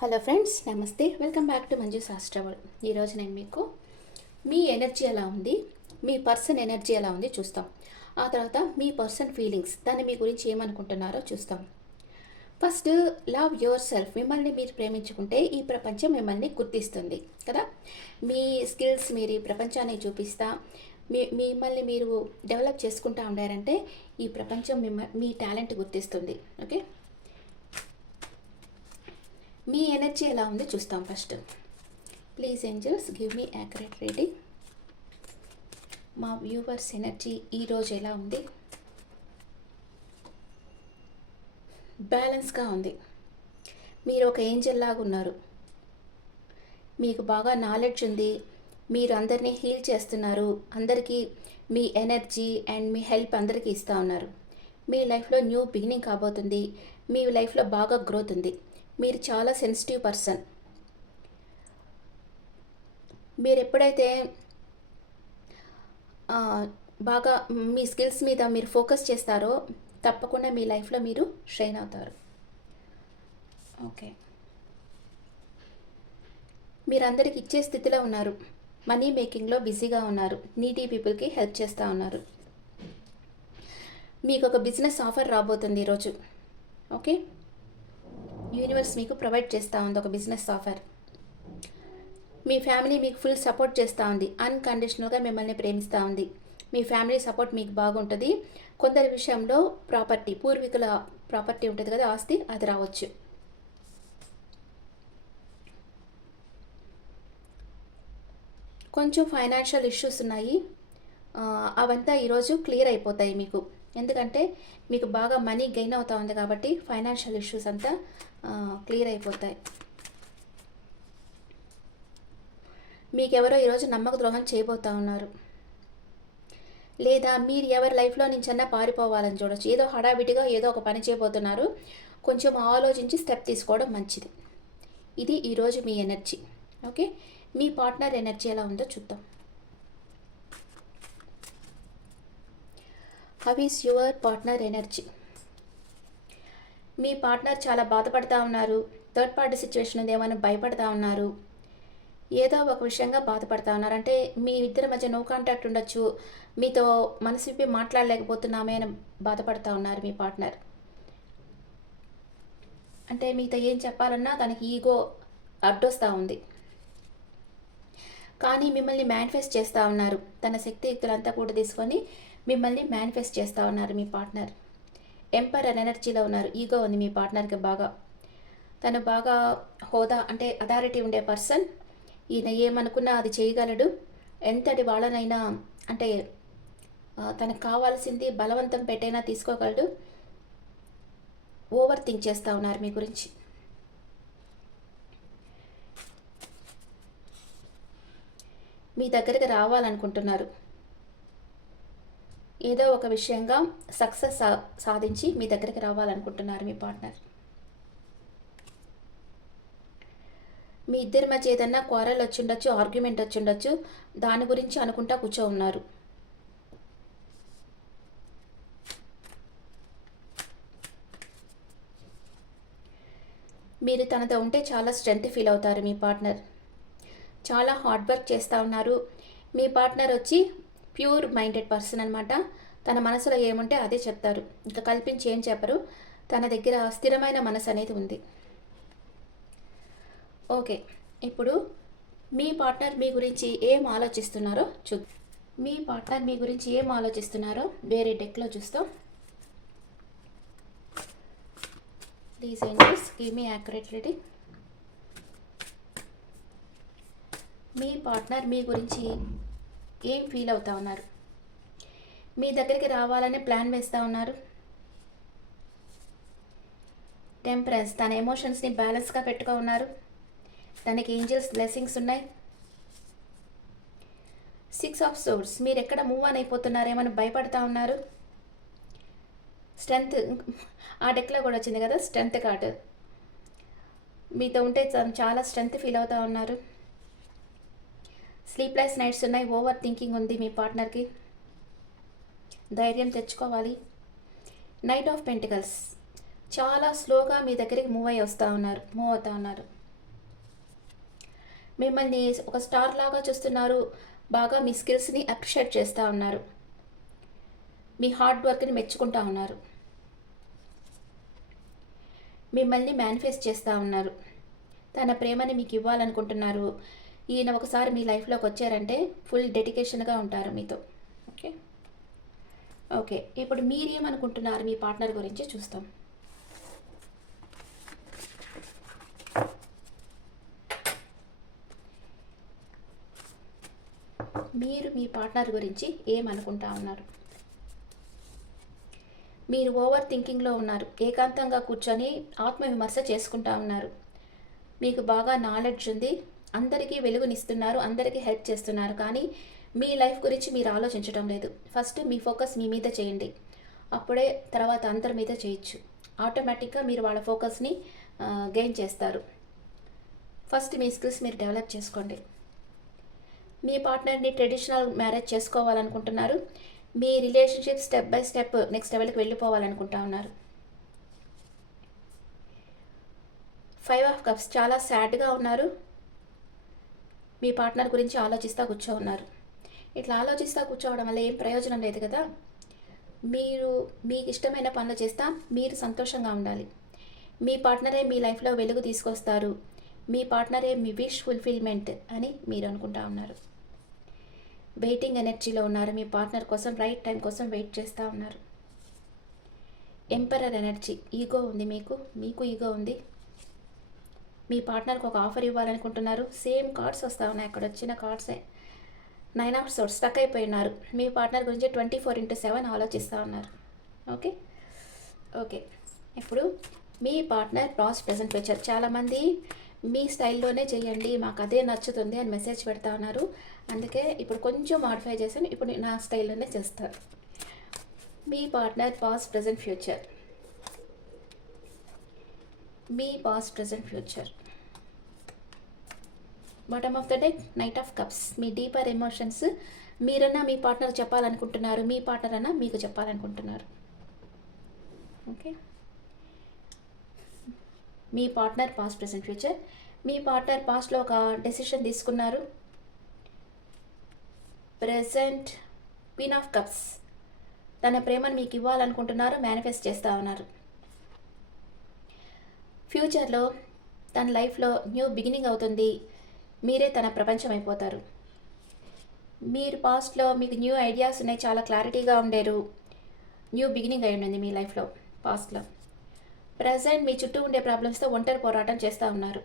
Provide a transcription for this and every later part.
Hello friends, నమస్తే. Welcome back to Manju శాస్త్రవల్. ఈరోజు నేను మీకు మీ ఎనర్జీ ఎలా ఉంది, మీ పర్సన్ ఎనర్జీ ఎలా ఉంది చూస్తాం. ఆ తర్వాత మీ పర్సన్ ఫీలింగ్స్, దాన్ని మీ గురించి ఏమనుకుంటున్నారో చూస్తాం. First, love your self. మిమ్మల్ని మీరు ప్రేమించుకుంటే ఈ ప్రపంచం మిమ్మల్ని గుర్తిస్తుంది కదా. మీ స్కిల్స్ మీరు ఈ ప్రపంచానికి చూపిస్తా, మిమ్మల్ని మీరు డెవలప్ చేసుకుంటూ ఉండారంటే ఈ ప్రపంచం మీ టాలెంట్ గుర్తిస్తుంది. ఓకే, మీ ఎనర్జీ ఎలా ఉంది చూస్తాం. First, please angels give me accurate reading. మా వ్యూవర్స్ ఎనర్జీ ఈరోజు ఎలా ఉంది? బ్యాలెన్స్గా ఉంది. మీరు ఒక ఏంజల్ లాగా ఉన్నారు. మీకు బాగా నాలెడ్జ్ ఉంది. మీరు అందరినీ హీల్ చేస్తున్నారు. అందరికీ మీ ఎనర్జీ అండ్ మీ హెల్ప్ అందరికీ ఇస్తూ ఉన్నారు. మీ లైఫ్లో న్యూ బిగినింగ్ కాబోతుంది. మీ లైఫ్లో బాగా గ్రోత్ ఉంది. మీరు చాలా సెన్సిటివ్ పర్సన్. మీరు ఎప్పుడైతే బాగా మీ స్కిల్స్ మీద మీరు ఫోకస్ చేస్తారో తప్పకుండా మీ లైఫ్లో మీరు షైన్ అవుతారు. ఓకే, మీరు అందరికి ఇచ్చే స్థితిలో ఉన్నారు. మనీ మేకింగ్లో బిజీగా ఉన్నారు. నీడీ పీపుల్కి హెల్ప్ చేస్తూ ఉన్నారు. మీకు ఒక బిజినెస్ ఆఫర్ రాబోతుంది ఈరోజు. ఓకే, యూనివర్స్ మీకు ప్రొవైడ్ చేస్తూ ఉంది ఒక బిజినెస్ ఆఫర్. మీ ఫ్యామిలీ మీకు ఫుల్ సపోర్ట్ చేస్తూ ఉంది. అన్కండిషనల్గా మిమ్మల్ని ప్రేమిస్తూ ఉంది. మీ ఫ్యామిలీ సపోర్ట్ మీకు బాగుంటుంది. కొందరి విషయంలో ప్రాపర్టీ, పూర్వీకుల ప్రాపర్టీ ఉంటుంది కదా, ఆస్తి, అది రావచ్చు. కొంచెం ఫైనాన్షియల్ ఇష్యూస్ ఉన్నాయి. అవంతా ఈరోజు క్లియర్ అయిపోతాయి మీకు. ఎందుకంటే మీకు బాగా మనీ గెయిన్ అవుతూ ఉంది కాబట్టి ఫైనాన్షియల్ ఇష్యూస్ అంతా క్లియర్ అయిపోతాయి. మీకెవరో ఈరోజు నమ్మక ద్రోహం చేయబోతూ ఉన్నారు. లేదా మీరు ఎవరి లైఫ్లో నుంచన్నా పారిపోవాలని చూడొచ్చు. ఏదో హడావిడిగా ఏదో ఒక పని చేయబోతున్నారు. కొంచెం ఆలోచించి స్టెప్ తీసుకోవడం మంచిది. ఇది ఈరోజు మీ ఎనర్జీ. ఓకే, మీ పార్ట్నర్ ఎనర్జీ ఎలా ఉందో చూద్దాం. How is your partner energy? Me partner చాలా బాధపడుతూ ఉన్నారు. థర్డ్ పార్టీ సిచ్యువేషన్ ఉందేమని భయపడుతూ ఉన్నారు. ఏదో ఒక విషయంగా బాధపడుతూ ఉన్నారు. అంటే మీ ఇద్దరి మధ్య నో కాంటాక్ట్ ఉండొచ్చు. మీతో మనసు విప్పి మాట్లాడలేకపోతున్నామే అని బాధపడుతూ ఉన్నారు మీ పార్ట్నర్. అంటే మీతో ఏం చెప్పాలన్నా తనకి ఈగో అడ్డొస్తూ ఉంది. కానీ మిమ్మల్ని మేనిఫెస్ట్ చేస్తూ ఉన్నారు. తన శక్తియుక్తులంతా కూడా తీసుకొని మిమ్మల్ని మేనిఫెస్ట్ చేస్తూ ఉన్నారు మీ పార్ట్నర్. ఎంపరర్ ఎనర్జీలో ఉన్నారు. ఈగో ఉంది మీ పార్ట్నర్కి బాగా. తను బాగా హోదా, అంటే అథారిటీ ఉండే పర్సన్. ఈయన ఏమనుకున్నా అది చేయగలడు. ఎంతటి వాళ్ళనైనా, అంటే తనకు కావాల్సింది బలవంతం పెట్టైనా తీసుకోగలడు. ఓవర్ థింక్ చేస్తూ ఉన్నారు మీ గురించి. మీ దగ్గరికి రావాలనుకుంటున్నారు. ఏదో ఒక విషయంగా సక్సెస్ సాధించి మీ దగ్గరికి రావాలనుకుంటున్నారు మీ పార్ట్నర్. మీ ఇద్దరి మధ్య ఏదన్నా క్వారల్ వచ్చి ఉండొచ్చు, ఆర్గ్యుమెంట్ వచ్చి ఉండొచ్చు. దాని గురించి అనుకుంటా కూర్చో ఉన్నారు. మీరు తనతో ఉంటే చాలా స్ట్రెంగ్త్ ఫీల్ అవుతారు మీ పార్ట్నర్. చాలా హార్డ్ వర్క్ చేస్తూ ఉన్నారు. మీ పార్ట్నర్ వచ్చి ప్యూర్ మైండెడ్ పర్సన్ అనమాట. తన మనసులో ఏముంటే అదే చెప్తారు. ఇంకా కల్పించి ఏం చెప్పరు. తన దగ్గర స్థిరమైన మనసు అనేది ఉంది. ఓకే, ఇప్పుడు మీ పార్ట్నర్ మీ గురించి ఏం ఆలోచిస్తున్నారో చూద్దాం. మీ పార్ట్నర్ మీ గురించి ఏం ఆలోచిస్తున్నారో వేరే డెక్లో చూస్తాం. Please angels give me accurate reading. మీ పార్ట్నర్ మీ గురించి ఏం ఫీల్ అవుతూ ఉన్నారు? మీ దగ్గరికి రావాలని ప్లాన్ వేస్తూ ఉన్నారు. టెంపరెన్స్, తన ఎమోషన్స్ని బ్యాలెన్స్గా పెట్టుకో ఉన్నారు. తనకి ఏంజల్స్ బ్లెస్సింగ్స్ ఉన్నాయి. 6 ఆఫ్ సోర్డ్స్, మీరు ఎక్కడ మూవ్ ఆన్ అయిపోతున్నారేమని భయపడుతూ ఉన్నారు. స్ట్రెంగ్త్, ఆ డెక్లో కూడా వచ్చింది కదా స్ట్రెంగ్త్ కార్డు. మీతో ఉంటే చాలా స్ట్రెంగ్త్ ఫీల్ అవుతూ ఉన్నారు. స్లీప్లెస్ నైట్స్ ఉన్నాయి. ఓవర్ థింకింగ్ ఉంది మీ పార్ట్నర్కి. ధైర్యం తెచ్చుకోవాలి. నైట్ ఆఫ్ పెంటికల్స్, చాలా స్లోగా మీ దగ్గరికి మూవ్ అవుతూ ఉన్నారు. మిమ్మల్ని ఒక స్టార్ లాగా చూస్తున్నారు. బాగా మీ స్కిల్స్ని అప్రిషియేట్ చేస్తూ ఉన్నారు. మీ హార్డ్ వర్క్ని మెచ్చుకుంటా ఉన్నారు. మిమ్మల్ని మేనిఫెస్ట్ చేస్తూ ఉన్నారు. తన ప్రేమని మీకు ఇవ్వాలనుకుంటున్నారు. ఈయన ఒకసారి మీ లైఫ్లోకి వచ్చారంటే ఫుల్ డెడికేషన్గా ఉంటారు మీతో. ఓకే ఓకే ఇప్పుడు మీరేమనుకుంటున్నారు మీ పార్ట్నర్ గురించి చూస్తాం. మీరు మీ పార్ట్నర్ గురించి ఏమనుకుంటా ఉన్నారు? మీరు ఓవర్ థింకింగ్లో ఉన్నారు. ఏకాంతంగా కూర్చొని ఆత్మవిమర్శ చేసుకుంటా ఉన్నారు. మీకు బాగా నాలెడ్జ్ ఉంది. అందరికీ వెలుగునిస్తున్నారు. అందరికీ హెల్ప్ చేస్తున్నారు. కానీ మీ లైఫ్ గురించి మీరు ఆలోచించడం లేదు. ఫస్ట్ మీ ఫోకస్ మీ మీద చేయండి. అప్పుడే తర్వాత అందరి మీద చేయొచ్చు. ఆటోమేటిక్గా మీరు వాళ్ళ ఫోకస్ని గెయిన్ చేస్తారు. ఫస్ట్ మీ స్కిల్స్ మీరు డెవలప్ చేసుకోండి. మీ పార్ట్నర్ని ట్రెడిషనల్ మ్యారేజ్ చేసుకోవాలనుకుంటున్నారు. మీ relationship step by step next లెవెల్కి వెళ్ళిపోవాలనుకుంటా ఉన్నారు. 5 ఆఫ్ కప్స్ చాలా సాడ్గా ఉన్నారు. మీ పార్ట్నర్ గురించి ఆలోచిస్తూ ఉన్నారు. ఇట్లా ఆలోచిస్తూ కూర్చోవడం వల్ల ఏం ప్రయోజనం లేదు కదా. మీకు ఇష్టమైన పనులు చేస్తా మీరు సంతోషంగా ఉండాలి. మీ పార్ట్నరే మీ లైఫ్లో వెలుగు తీసుకొస్తారు. మీ పార్ట్నరే మీ విష్ ఫుల్ఫిల్మెంట్ అని మీరు అనుకుంటా ఉన్నారు. వెయిటింగ్ ఎనర్జీలో ఉన్నారు. మీ పార్ట్నర్ కోసం రైట్ టైం కోసం వెయిట్ చేస్తూ ఉన్నారు. ఎంపరర్ ఎనర్జీ, ఈగో ఉంది మీకు ఈగో ఉంది. మీ పార్ట్నర్కి ఒక ఆఫర్ ఇవ్వాలనుకుంటున్నారు. సేమ్ కార్డ్స్ వస్తూ ఉన్నాయి. అక్కడ వచ్చిన కార్డ్సే 9 ఆఫ్ సోర్స్. స్టక్ అయిపోయినారు. మీ పార్ట్నర్ గురించి 24/7 ఆలోచిస్తూ ఉన్నారు. ఓకే ఓకే ఇప్పుడు మీ పార్ట్నర్ పాస్ట్ ప్రెజెంట్ ఫ్యూచర్. చాలామంది మీ స్టైల్లోనే చేయండి, మాకు అదే నచ్చుతుంది అని మెసేజ్ పెడతా ఉన్నారు. అందుకే ఇప్పుడు కొంచెం మాడిఫై చేశాను. ఇప్పుడు నా స్టైల్లోనే చేస్తారు. మీ పార్ట్నర్ పాస్ట్ ప్రెజెంట్ ఫ్యూచర్. మీ past present future. Bottom of the deck knight of cups. మీ డీపర్ ఎమోషన్స్ మీరన్నా మీ పార్ట్నర్ చెప్పాలనుకుంటున్నారు. మీ పార్ట్నర్ అన్నా మీకు చెప్పాలనుకుంటున్నారు. ఓకే మీ పార్ట్నర్ పాస్ట్ ప్రెజెంట్ ఫ్యూచర్. మీ పార్ట్నర్ పాస్ట్లో ఒక డెసిషన్ తీసుకున్నారు. Present queen of cups. తన ప్రేమను మీకు ఇవ్వాలనుకుంటున్నారు. మేనిఫెస్ట్ చేస్తూ ఉన్నారు. ఫ్యూచర్లో తన లైఫ్లో న్యూ బిగినింగ్ అవుతుంది. మీరే తన ప్రపంచం అయిపోతారు. మీరు పాస్ట్లో మీకు న్యూ ఐడియాస్ ఉన్నాయి. చాలా క్లారిటీగా ఉండేరు. న్యూ బిగినింగ్ అయి ఉండింది మీ లైఫ్లో పాస్ట్లో. ప్రజెంట్ మీ చుట్టూ ఉండే ప్రాబ్లమ్స్తో ఒంటరి పోరాటం చేస్తూ ఉన్నారు.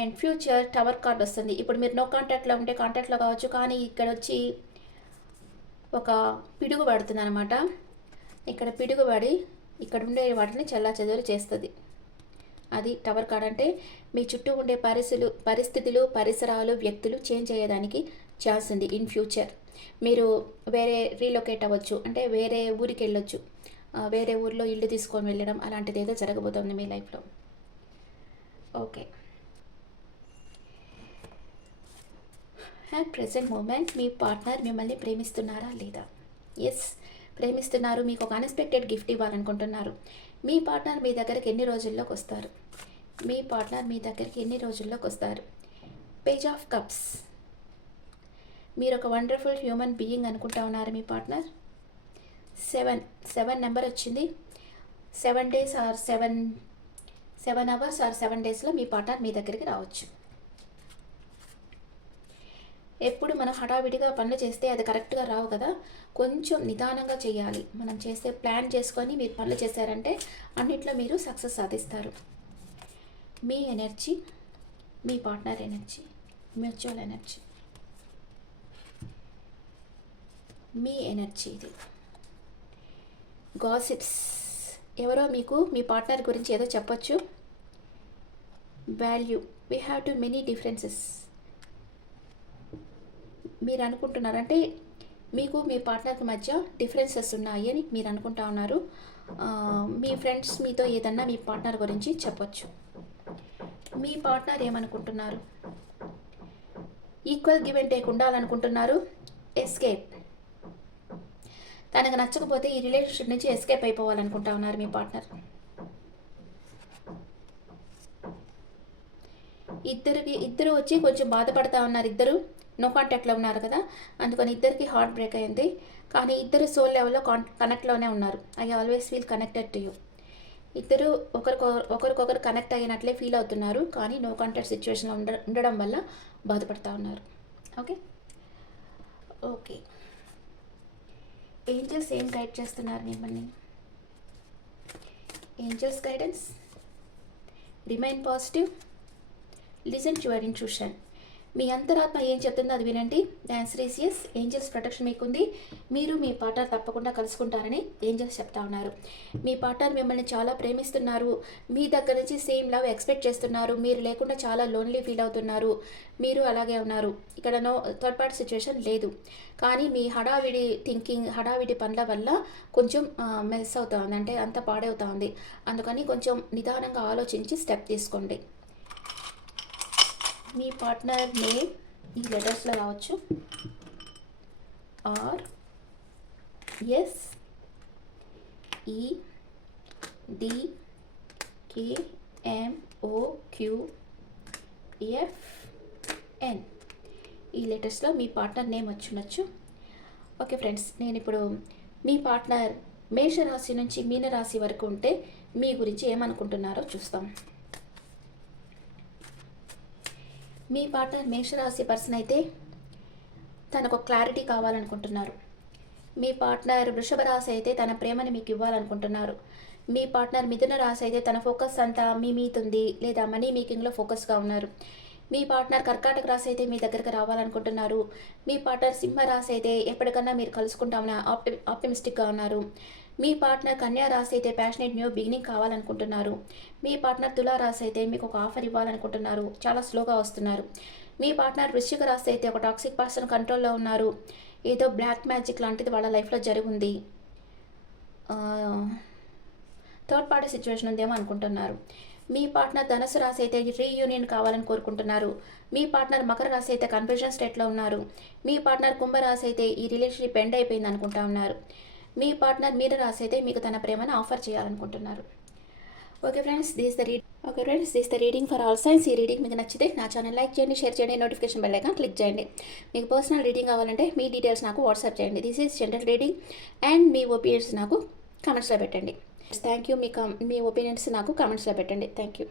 అండ్ ఫ్యూచర్ టవర్ కార్డ్ వస్తుంది. ఇప్పుడు మీరు నో కాంటాక్ట్లో ఉంటే కాంటాక్ట్లో కావచ్చు. కానీ ఇక్కడ వచ్చి ఒక పిడుగు పడుతుంది అనమాట. ఇక్కడ పిడుగుపడి ఇక్కడ ఉండే వాటిని చెల్లాచెదరు చేస్తుంది. అది టవర్ కార్డ్. అంటే మీ చుట్టూ ఉండే పరిస్థితులు పరిసరాలు వ్యక్తులు చేంజ్ అయ్యేదానికి ఛాన్స్ ఉంది ఇన్ ఫ్యూచర్. మీరు వేరే రీలొకేట్ అవ్వచ్చు. అంటే వేరే ఊరికి వెళ్ళొచ్చు. వేరే ఊర్లో ఇల్లు తీసుకొని వెళ్ళడం అలాంటిది ఏదో జరగబోతోంది మీ లైఫ్లో. ఓకే అట్ ప్రెజెంట్ మూమెంట్ మీ పార్ట్నర్ మిమ్మల్ని ప్రేమిస్తున్నారా లేదా? ఎస్, ప్రేమిస్తున్నారు. మీకు ఒక అన్ఎక్స్పెక్టెడ్ గిఫ్ట్ ఇవ్వాలనుకుంటున్నారు. మీ పార్ట్నర్ మీ దగ్గరికి ఎన్ని రోజుల్లోకి వస్తారు? మీ పార్ట్నర్ మీ దగ్గరికి ఎన్ని రోజుల్లోకి వస్తారు? Page of cups. మీరు ఒక వండర్ఫుల్ హ్యూమన్ బీయింగ్ అనుకుంటా ఉన్నారు. మీ పార్ట్నర్ 7 నెంబర్ వచ్చింది. 7 days ఆర్ 7 hours ఆర్ 7 daysలో మీ పార్ట్నర్ మీ దగ్గరికి రావచ్చు. ఎప్పుడు మనం హడావిడిగా పనులు చేస్తే అది కరెక్ట్గా రావు కదా. కొంచెం నిదానంగా చేయాలి. మనం చేసే ప్లాన్ చేసుకొని మీరు పనులు చేశారంటే అన్నిట్లో మీరు సక్సెస్ సాధిస్తారు. మీ ఎనర్జీ, మీ పార్ట్నర్ ఎనర్జీ, మ్యూచువల్ ఎనర్జీ. మీ ఎనర్జీ ఇది. గాసిప్స్. ఎవరో మీకు మీ పార్ట్నర్ గురించి ఏదో చెప్పొచ్చు. Value. We have to many differences. మీరు అనుకుంటున్నారు అంటే మీకు మీ పార్ట్నర్కి మధ్య డిఫరెన్సెస్ ఉన్నాయి అని మీరు అనుకుంటా ఉన్నారు. మీ ఫ్రెండ్స్ మీతో ఏదన్నా మీ పార్ట్నర్ గురించి చెప్పొచ్చు. మీ పార్ట్నర్ ఏమనుకుంటున్నారు? ఈక్వల్ గివ్ అండ్ టేక్ ఉండాలనుకుంటున్నారు. ఎస్కేప్. తనకు నచ్చకపోతే ఈ రిలేషన్షిప్ నుంచి ఎస్కేప్ అయిపోవాలనుకుంటా ఉన్నారు మీ పార్ట్నర్. ఇద్దరు వచ్చి కొంచెం బాధపడతా ఉన్నారు. ఇద్దరు నో కాంటాక్ట్లో ఉన్నారు కదా, అందుకని ఇద్దరికి హార్ట్ బ్రేక్ అయింది. కానీ ఇద్దరు సోల్ లెవెల్లో కనెక్ట్లోనే ఉన్నారు. I always feel connected to you. ఇద్దరు ఒకరికొకరు కనెక్ట్ అయినట్లే ఫీల్ అవుతున్నారు, కానీ నో కాంటాక్ట్ సిచ్యువేషన్లో ఉండడం వల్ల బాధపడతా ఉన్నారు. ఓకే ఓకే ఏంజల్స్ ఏం గైడ్ చేస్తున్నారు మిమ్మల్ని? Angels guidance, remain positive, listen to your intuition. మీ అంతరాత్మ ఏం చెప్తుందో అది వినండి. Answer is yes. Angels protection మీకుంది. మీరు మీ పార్ట్నర్ తప్పకుండా కలుసుకుంటారని ఏంజల్స్ చెప్తా ఉన్నారు. మీ పార్ట్నర్ మిమ్మల్ని చాలా ప్రేమిస్తున్నారు. మీ దగ్గర నుంచి సేమ్ లవ్ ఎక్స్పెక్ట్ చేస్తున్నారు. మీరు లేకుండా చాలా లోన్లీ ఫీల్ అవుతున్నారు. మీరు అలాగే ఉన్నారు. ఇక్కడ నో థర్డ్ పార్టీ సిచ్యువేషన్ లేదు. కానీ మీ హడావిడి థింకింగ్, హడావిడి పనుల వల్ల కొంచెం మెస్ అవుతా ఉంది, అంటే అంత పాడవుతా ఉంది. అందుకని కొంచెం నిదానంగా ఆలోచించి స్టెప్ తీసుకోండి. మీ పార్ట్నర్ నేమ్ ఈ లెటర్స్లో రావచ్చు. ఆర్ ఎస్ ఈ డి కే ఎం ఓ క్యూ ఎఫ్ ఎన్. ఈ లెటర్స్లో మీ పార్ట్నర్ నేమ్ వచ్చుండొచ్చు. ఓకే ఫ్రెండ్స్, నేను ఇప్పుడు మీ పార్ట్నర్ మేషరాశి నుంచి మీనరాశి వరకు ఉంటే మీ గురించి ఏమనుకుంటున్నారో చూస్తాం. మీ పార్ట్నర్ మేషరాశి పర్సన్ అయితే తనకు క్లారిటీ కావాలనుకుంటున్నారు. మీ పార్ట్నర్ వృషభ రాశి అయితే తన ప్రేమని మీకు ఇవ్వాలనుకుంటున్నారు. మీ పార్ట్నర్ మిథున రాశి అయితే తన ఫోకస్ అంతా మీ మీద ఉంది, లేదా మనీ మేకింగ్లో ఫోకస్గా ఉన్నారు. మీ పార్ట్నర్ కర్కాటక రాశి అయితే మీ దగ్గరికి రావాలనుకుంటున్నారు. మీ పార్ట్నర్ సింహ రాశి అయితే ఎప్పటికన్నా మీరు కలుసుకుంటామని ఆప్టిమిస్టిక్గా ఉన్నారు. మీ పార్ట్నర్ కన్యా రాశి అయితే ప్యాషనేట్ న్యూ బిగినింగ్ కావాలనుకుంటున్నారు. మీ పార్ట్నర్ తులా రాశి అయితే మీకు ఒక ఆఫర్ ఇవ్వాలనుకుంటున్నారు, చాలా స్లోగా వస్తున్నారు. మీ పార్ట్నర్ వృశ్చిక రాశి అయితే ఒక టాక్సిక్ పర్సన్ కంట్రోల్లో ఉన్నారు. ఏదో బ్లాక్ మ్యాజిక్ లాంటిది వాళ్ళ లైఫ్లో జరుగుంది. థర్డ్ పార్టీ సిచ్యువేషన్ ఉందేమో అనుకుంటున్నారు. మీ పార్ట్నర్ ధనుసు రాశి అయితే రీయూనియన్ కావాలని కోరుకుంటున్నారు. మీ పార్ట్నర్ మకర రాశి అయితే కన్ఫ్యూజన్ స్టేట్లో ఉన్నారు. మీ పార్ట్నర్ కుంభరాశి అయితే ఈ రిలేషన్షిప్ ఎండ్ అయిపోయింది అనుకుంటా ఉన్నారు. మీ పార్ట్నర్ మీన రాశి అయితే మీకు తన ప్రేమను ఆఫర్ చేయాలనుకుంటున్నారు. Okay friends, this the reading for all science. ఈ రీడింగ్ మీకు నచ్చితే నా ఛానల్ లైక్ చేయండి, షేర్ చేయండి, నోటిఫికేషన్ బెల్ ఐకాన్ క్లిక్ చేయండి. మీకు పర్సనల్ రీడింగ్ కావాలంటే మీ డీటెయిల్స్ నాకు వాట్సాప్ చేయండి. This is general reading and me opinions నాకు కామెంట్స్లో పెట్టండి. Thank you. మీ ఒపీనియన్స్ నాకు కామెంట్స్లో పెట్టండి. Thank you.